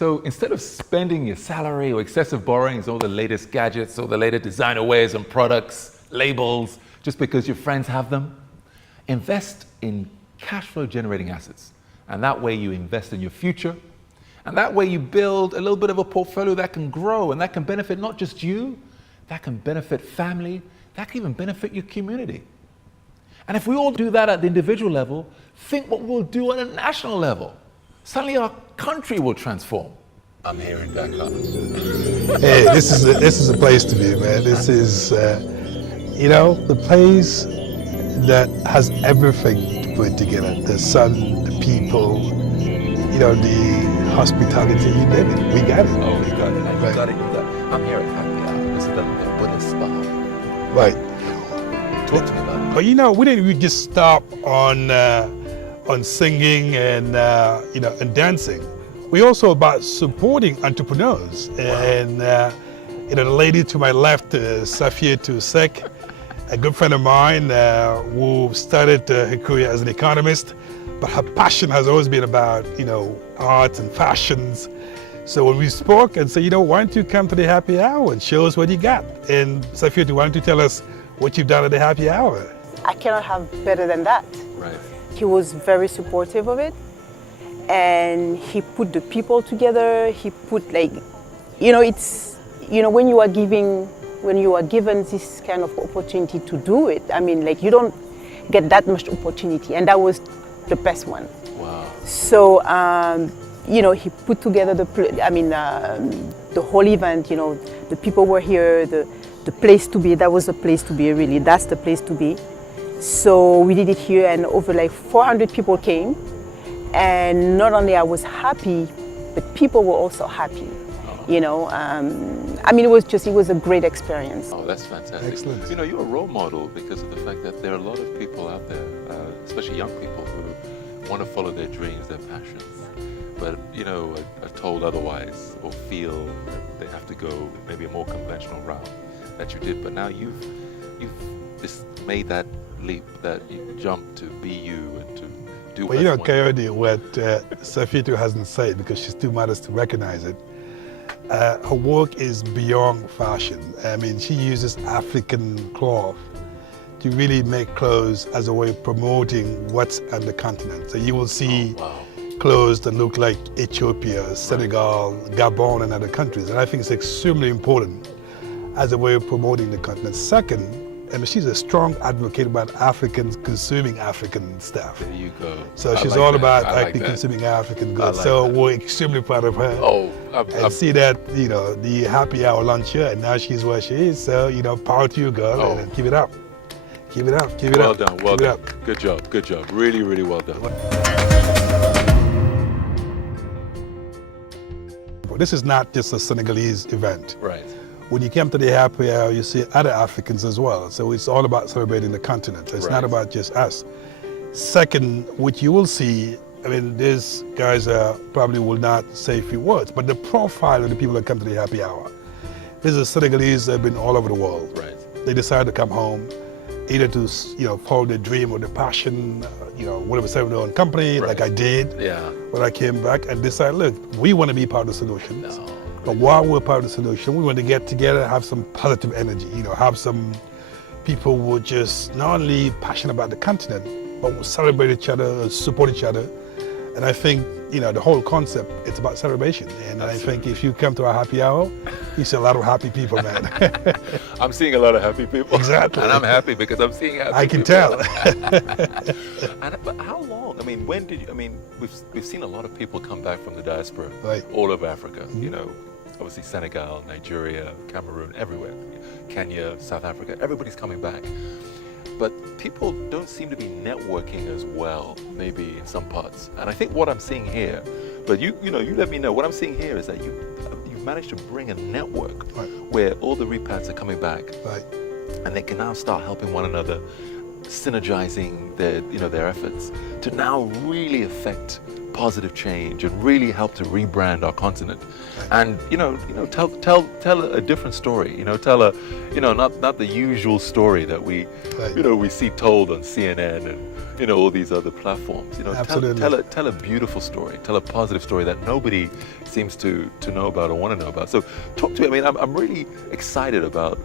So instead of spending your salary or excessive borrowings, all the latest gadgets, all the latest designer wares and products, labels, just because your friends have them, invest in cash flow generating assets. And that way you invest in your future. And that way you build a little bit of a portfolio that can grow and that can benefit not just you, that can benefit family, that can even benefit your community. And if we all do that at the individual level, think what we'll do on a national level. Suddenly our country will transform. I'm hearing that, Carlos. Hey, this is a place to be, man. This is, the place that has everything to put together. The sun, the people, the hospitality, you name it. We got it. Oh, you got it. You got it. I'm here at Happy Hour. This is the Buddhist spa. Right. Talk to me about it. But we didn't just stop on singing and and dancing. We also about supporting entrepreneurs. Wow. And the lady to my left, Safia Tusek, a good friend of mine who started her career as an economist, but her passion has always been about art and fashions. So when we spoke and said, why don't you come to the happy hour and show us what you got? And Safia, why don't you tell us what you've done at the happy hour? I cannot have better than that. Right. He was very supportive of it, and he put the people together. He put it's when you are given this kind of opportunity to do it. I mean, you don't get that much opportunity, and that was the best one. Wow. So he put together the whole event. The people were here. The place to be. That was the place to be. Really, that's the place to be. So we did it here, and over 400 people came. And not only I was happy, but people were also happy. It was a great experience. Oh, that's fantastic. Excellent. You're a role model because of the fact that there are a lot of people out there, especially young people, who want to follow their dreams, their passions, but are told otherwise or feel that they have to go maybe a more conventional route that you did. But now you've just made that leap, that jump to be you and to do what you want. Coyote, what Safia hasn't said because she's too modest to recognize it. Her work is beyond fashion. I mean, she uses African cloth to really make clothes as a way of promoting what's on the continent. So you will see clothes that look like Ethiopia, Senegal, Gabon, and other countries. And I think it's extremely important as a way of promoting the continent. Second, she's a strong advocate about Africans consuming African stuff. There you go. So she's all about actually consuming African goods. So we're extremely proud of her. Oh, and see that, the happy hour lunch here, and now she's where she is. So, power to you, girl, and keep it up. Keep it up, keep it up. Well done. Good job. Really, really well done. This is not just a Senegalese event. Right. When you come to the happy hour, you see other Africans as well. So it's all about celebrating the continent. It's not about just us. Second, what you will see, these guys probably will not say a few words, but the profile of the people that come to the happy hour. These are Senegalese that have been all over the world. Right. They decided to come home, either to follow their dream or their passion, whatever, set their own company, like I did when I came back, and decided, look, we want to be part of the solution. No. But while we're part of the solution, we want to get together, have some positive energy, have some people who are just not only passionate about the continent, but will celebrate each other, support each other. And I think, the whole concept, it's about celebration. And I think if you come to our happy hour, you see a lot of happy people, man. I'm seeing a lot of happy people. Exactly. And I'm happy because I'm seeing happy people. I can tell. But how long? When did you, we've seen a lot of people come back from the diaspora all over Africa, obviously Senegal, Nigeria, Cameroon, everywhere, Kenya, South Africa, everybody's coming back. But people don't seem to be networking as well, maybe in some parts. And I think what I'm seeing here, but you let me know, what I'm seeing here is that you've managed to bring a network where all the repats are coming back. Right. And they can now start helping one another, synergizing their efforts to now really affect positive change and really help to rebrand our continent. And tell a different story. Tell not the usual story that we we see told on CNN and all these other platforms. Absolutely. Tell a beautiful story, tell a positive story that nobody seems to know about or want to know about. So talk to me. I mean, I'm really excited about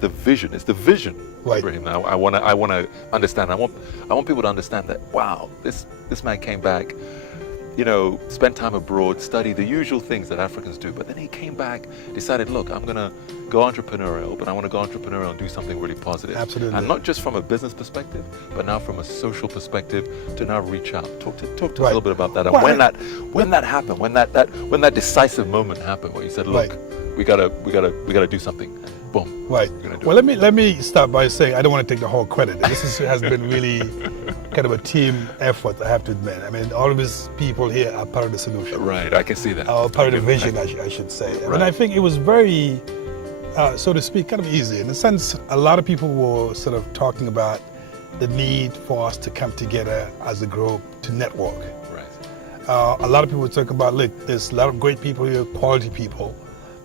the vision. It's the vision, Right. Ibrahim. I want to understand. I want people to understand that. Wow, this man came back, spent time abroad, studied the usual things that Africans do. But then he came back, decided, look, I'm gonna go entrepreneurial, but I want to go entrepreneurial and do something really positive. Absolutely. And not just from a business perspective, but now from a social perspective to now reach out. Talk to us a Right. little bit about that. And Well, when that happened, when that decisive moment happened, where you said, look, Right. we gotta do something. Boom. Right. We're gonna do Well, it. let me start by saying I don't want to take the whole credit. Has been really kind of a team effort, I have to admit. I mean, all of these people here are part of the solution. Right, I can see that. Part of the vision, I should say. Right. And I think it was very, so to speak, kind of easy. In a sense, a lot of people were sort of talking about the need for us to come together as a group to network. Right. A lot of people were talking about, look, there's a lot of great people here, quality people,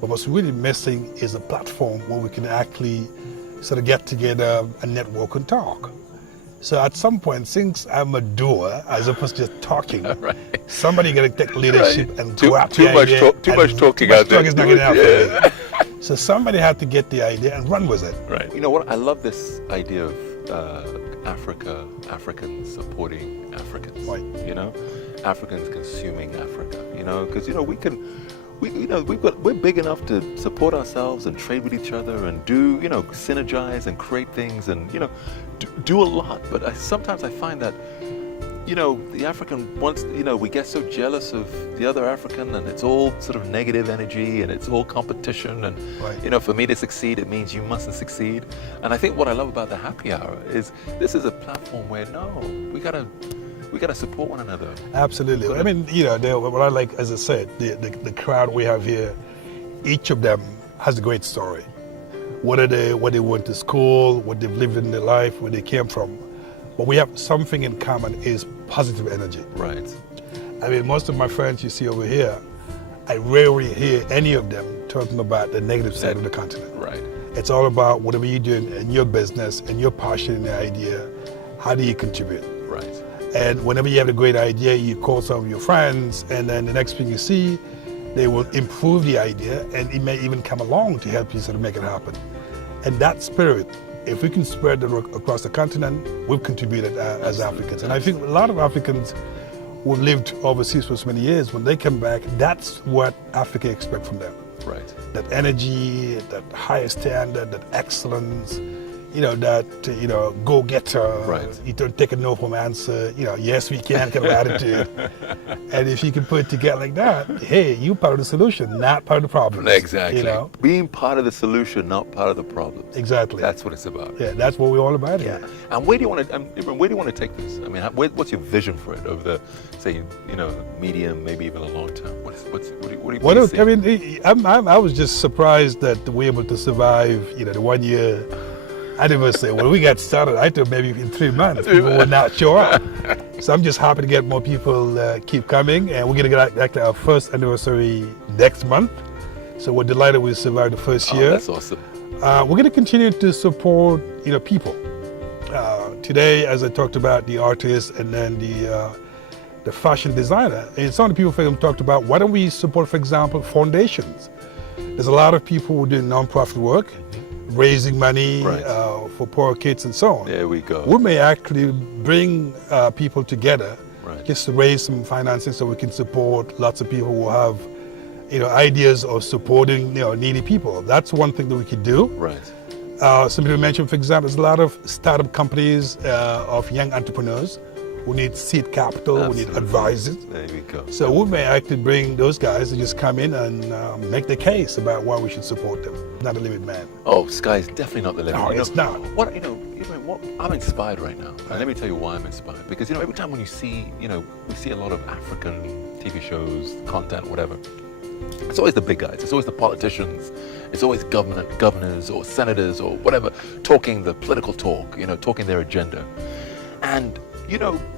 but what's really missing is a platform where we can actually sort of get together and network and talk. So at some point, since I'm a doer, as opposed to just talking, Right. somebody got to take leadership and Too go out much talk- too much talking out there. Too much talk is not going to Yeah. happen. So somebody had to get the idea and run with it. Right. You know what? I love this idea of Africans supporting Africans. Right. Africans consuming Africa. Because we're big enough to support ourselves and trade with each other and do synergize and create things and do a lot. But sometimes I find that the African wants, we get so jealous of the other African, and it's all sort of negative energy and it's all competition. And, Right. for me to succeed, it means you mustn't succeed. And I think what I love about the happy hour is this is a platform where, no, we gotta support one another. Absolutely. I mean, what I like, as I said, the crowd we have here, each of them has a great story. Where they went to school, what they've lived in their life, where they came from. But we have something in common is positive energy. Right. I mean, most of my friends you see over here, I rarely hear any of them talking about the negative side of the continent. Right. It's all about whatever you're doing in your business and your passion and the idea, how do you contribute? Right. And whenever you have a great idea, you call some of your friends, and then the next thing you see, they will improve the idea, and it may even come along to help you sort of make it happen. And that spirit, if we can spread it across the continent, we've contributed as Africans. And I think a lot of Africans who have lived overseas for so many years, when they come back, that's what Africa expects from them. Right. That energy, that higher standard, that excellence, go-getter. Right. You don't take a no from answer, yes we can kind of attitude. And if you can put it together like that, hey, you're part of the solution, not part of the problem. Exactly. Being part of the solution, not part of the problem. Exactly. That's what it's about. Yeah, that's what we're all about here. And where do you want to take this? I mean, what's your vision for it over the, say, medium, maybe even a long term? What do you see? I mean, I was just surprised that we were able to survive, the 1 year anniversary. When we got started, I thought maybe in 3 months people would not show up. So I'm just happy to get more people keep coming, and we're going to get actually our first anniversary next month. So we're delighted we survived the first year. That's awesome. We're going to continue to support, people. Today, as I talked about, the artist and then the fashion designer, and some of the people from talked about, why don't we support, for example, foundations? There's a lot of people who do nonprofit work, raising money for poor kids and so on. There we go. We may actually bring people together just to raise some financing so we can support lots of people who have ideas of supporting needy people. That's one thing that we could do. Right. Some people mentioned, for example, there's a lot of startup companies of young entrepreneurs who need seed capital, Absolutely. who need advisors. There we go. So we may actually bring those guys to just come in and make the case about why we should support them. Not a limit, man. Oh, sky's definitely not the limit. No, it's not. What I'm inspired right now, and let me tell you why I'm inspired. Because every time when you see, we see a lot of African TV shows, content, whatever. It's always the big guys. It's always the politicians. It's always governors or senators or whatever talking the political talk. Talking their agenda. And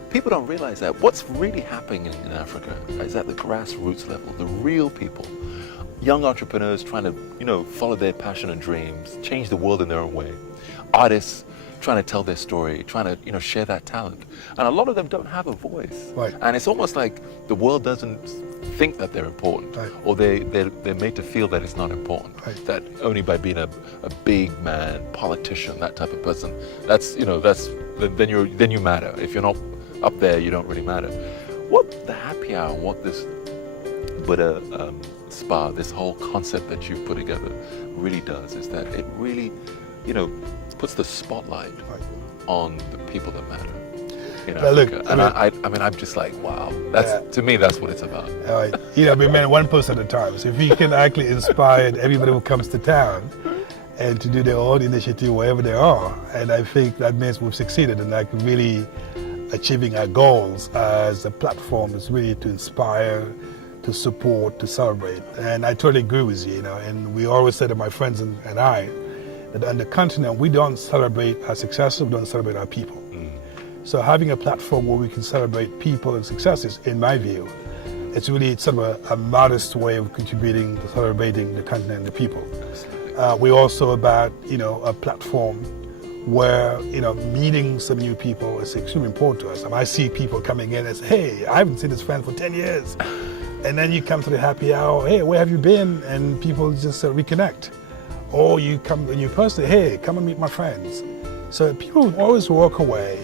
people don't realize that what's really happening in Africa is at the grassroots level, the real people, young entrepreneurs trying to, follow their passion and dreams, change the world in their own way, artists trying to tell their story, trying to, you know, share that talent. And a lot of them don't have a voice. Right. And it's almost like the world doesn't think that they're important, right. or they're made to feel that it's not important. Right. That only by being a big man, politician, that type of person, that's, you know, then you matter. If you're not up there, you don't really matter. What the happy hour, what this Buddha spa, this whole concept that you've put together really does is that it really, you know, puts the spotlight on the people that matter in Africa. I mean, I'm just like, wow. To me, that's what it's about. You know, we meant one person at a time. So if you can actually inspire everybody who comes to town and to do their own initiative wherever they are, and I think that means we've succeeded in like really achieving our goals as a platform is really to inspire, to support, to celebrate. And I totally agree with you, you know, and we always say to my friends and I, that on the continent, we don't celebrate our successes, we don't celebrate our people. So having a platform where we can celebrate people and successes, in my view, it's really sort of a modest way of contributing to celebrating the continent and the people. We're also about, you know, a platform where, you know, meeting some new people is extremely important to us. I mean, I see people coming in and say, hey, I haven't seen this friend for 10 years. And then you come to the happy hour, hey, where have you been? And people just reconnect. Or you come to a new person, hey, come and meet my friends. So people always walk away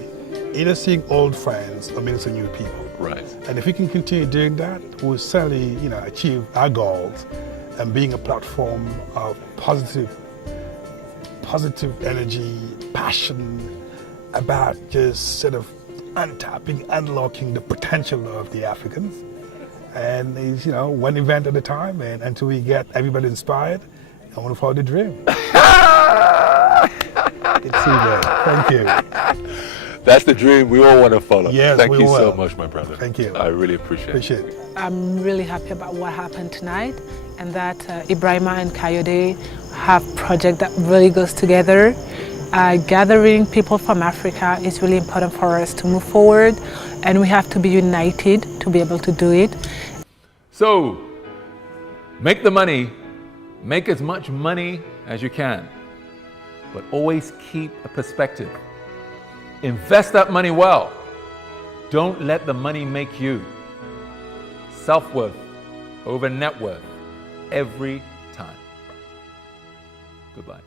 either seeing old friends or meeting some new people. Right. And if we can continue doing that, we'll certainly, you know, achieve our goals and being a platform of positive positive energy, passion about just sort of untapping, unlocking the potential of the Africans. And it's, you know, one event at a time, and until we get everybody inspired, I want to follow the dream. It's there. Thank you. That's the dream we all want to follow. Yes, Thank we you will. so much, my brother. Thank you. I really appreciate it. I'm really happy about what happened tonight, and that Ibrahima and Kayode have a project that really goes together. Gathering people from Africa is really important for us to move forward, and we have to be united to be able to do it. So, make the money, make as much money as you can, but always keep a perspective. Invest that money well. Don't let the money make you. Self-worth over net worth every time. Goodbye.